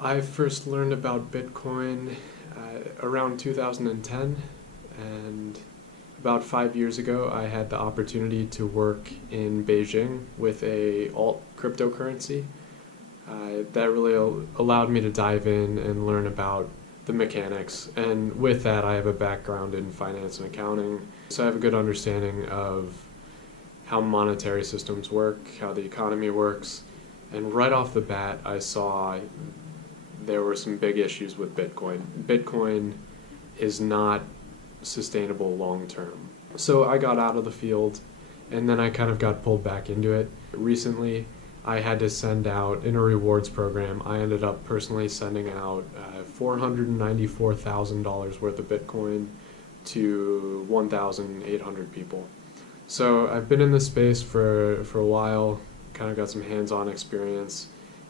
I first learned about Bitcoin around 2010, and about 5 years ago I had the opportunity to work in Beijing with a alt cryptocurrency. That really allowed me to dive in and learn about the mechanics, and with that I have a background in finance and accounting, so I have a good understanding of how monetary systems work, how the economy works, and right off the bat I saw there were some big issues with Bitcoin. Bitcoin is not sustainable long term. So I got out of the field, and then I kind of got pulled back into it. Recently, I had to send out, in a rewards program, I ended up personally sending out $494,000 worth of Bitcoin to 1,800 people. So I've been in this space for a while, kind of got some hands-on experience.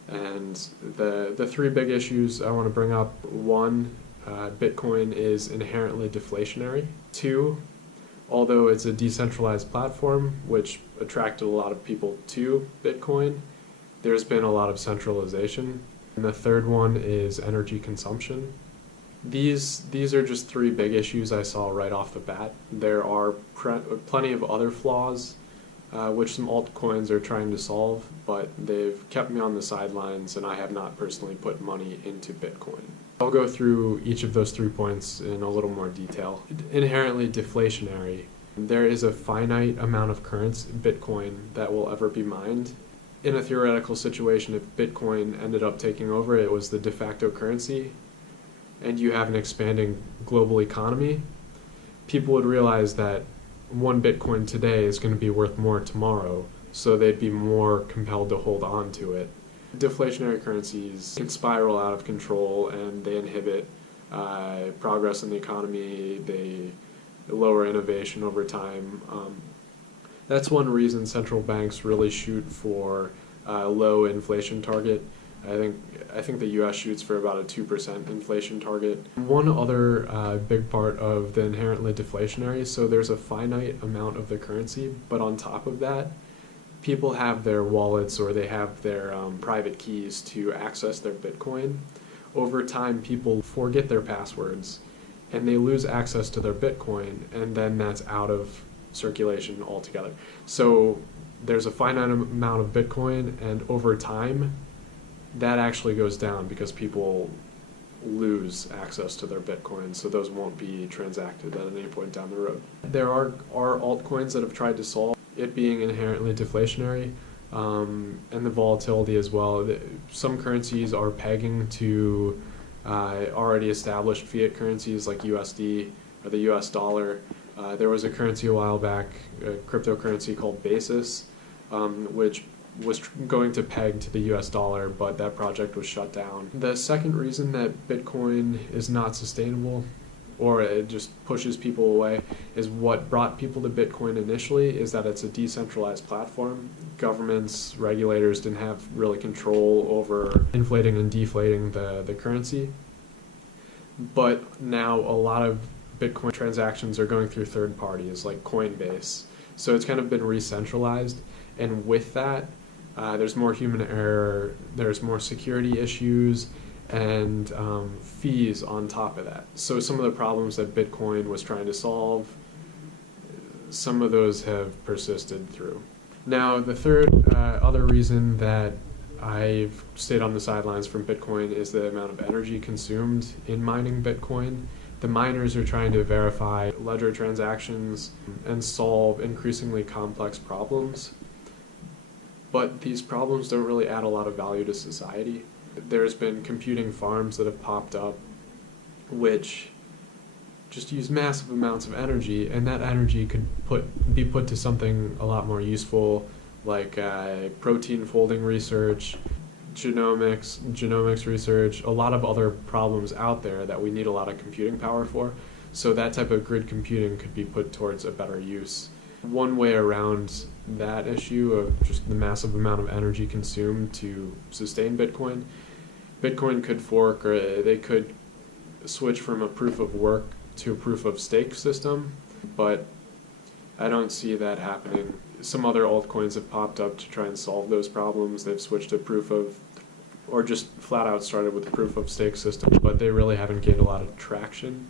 And the three big issues I want to bring up: one, Bitcoin is inherently deflationary. Two, although it's a decentralized platform, which attracted a lot of people to Bitcoin, there's been a lot of centralization. And the third one is energy consumption. These are just three big issues I saw right off the bat. There are plenty of other flaws which some altcoins are trying to solve, but they've kept me on the sidelines and I have not personally put money into Bitcoin. I'll go through each of those 3 points in a little more detail. Inherently deflationary. There is a finite amount of currency, Bitcoin, that will ever be mined. In a theoretical situation, if Bitcoin ended up taking over, it was the de facto currency, and you have an expanding global economy, people would realize that one Bitcoin today is going to be worth more tomorrow, so they'd be more compelled to hold on to it. Deflationary currencies can spiral out of control, and they inhibit progress in the economy. They lower innovation over time. That's one reason central banks really shoot for a low inflation target. I think the U.S. shoots for about a 2% inflation target. One other big part of the inherently deflationary, so there's a finite amount of the currency, but on top of that, people have their wallets or they have their private keys to access their Bitcoin. Over time, people forget their passwords and they lose access to their Bitcoin, and then that's out of circulation altogether. So there's a finite amount of Bitcoin, and over time, that actually goes down because people lose access to their Bitcoin, so those won't be transacted at any point down the road. There are altcoins that have tried to solve it being inherently deflationary, and the volatility as well. Some currencies are pegging to already established fiat currencies like USD or the US dollar. There was a currency a while back, a cryptocurrency called Basis, which was going to peg to the US dollar, but that project was shut down. The second reason that Bitcoin is not sustainable, or it just pushes people away, is what brought people to Bitcoin initially is that it's a decentralized platform. Governments, regulators didn't have really control over inflating and deflating the currency. But now a lot of Bitcoin transactions are going through third parties like Coinbase. So it's kind of been re-centralized, and with that, there's more human error, there's more security issues, and fees on top of that. So some of the problems that Bitcoin was trying to solve, some of those have persisted through. Now, the third other reason that I've stayed on the sidelines from Bitcoin is the amount of energy consumed in mining Bitcoin. The miners are trying to verify ledger transactions and solve increasingly complex problems. But these problems don't really add a lot of value to society. There's been computing farms that have popped up which just use massive amounts of energy, and that energy could be put to something a lot more useful, like protein folding research, genomics research, a lot of other problems out there that we need a lot of computing power for. So that type of grid computing could be put towards a better use. One way around that issue of just the massive amount of energy consumed to sustain Bitcoin could fork, or they could switch from a proof of work to a proof of stake system, but I don't see that happening. Some other altcoins have popped up to try and solve those problems. They've switched to proof of or just flat out started with the proof of stake system, but they really haven't gained a lot of traction.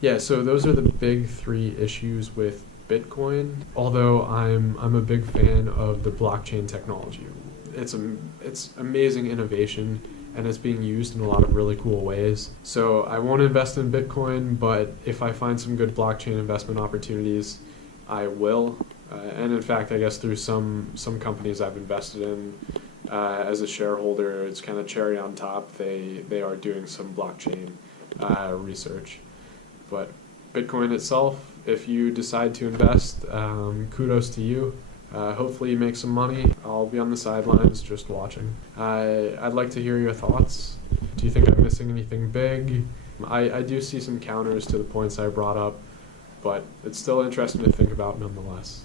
Yeah, so those are the big three issues with Bitcoin, although I'm a big fan of the blockchain technology. It's amazing innovation, and it's being used in a lot of really cool ways. So I won't invest in Bitcoin, but if I find some good blockchain investment opportunities, I will. And in fact, I guess through some companies I've invested in as a shareholder, it's kind of cherry on top. They are doing some blockchain research. But Bitcoin itself, if you decide to invest, kudos to you. Hopefully you make some money. I'll be on the sidelines just watching. I'd like to hear your thoughts. Do you think I'm missing anything big? I do see some counters to the points I brought up, but it's still interesting to think about nonetheless.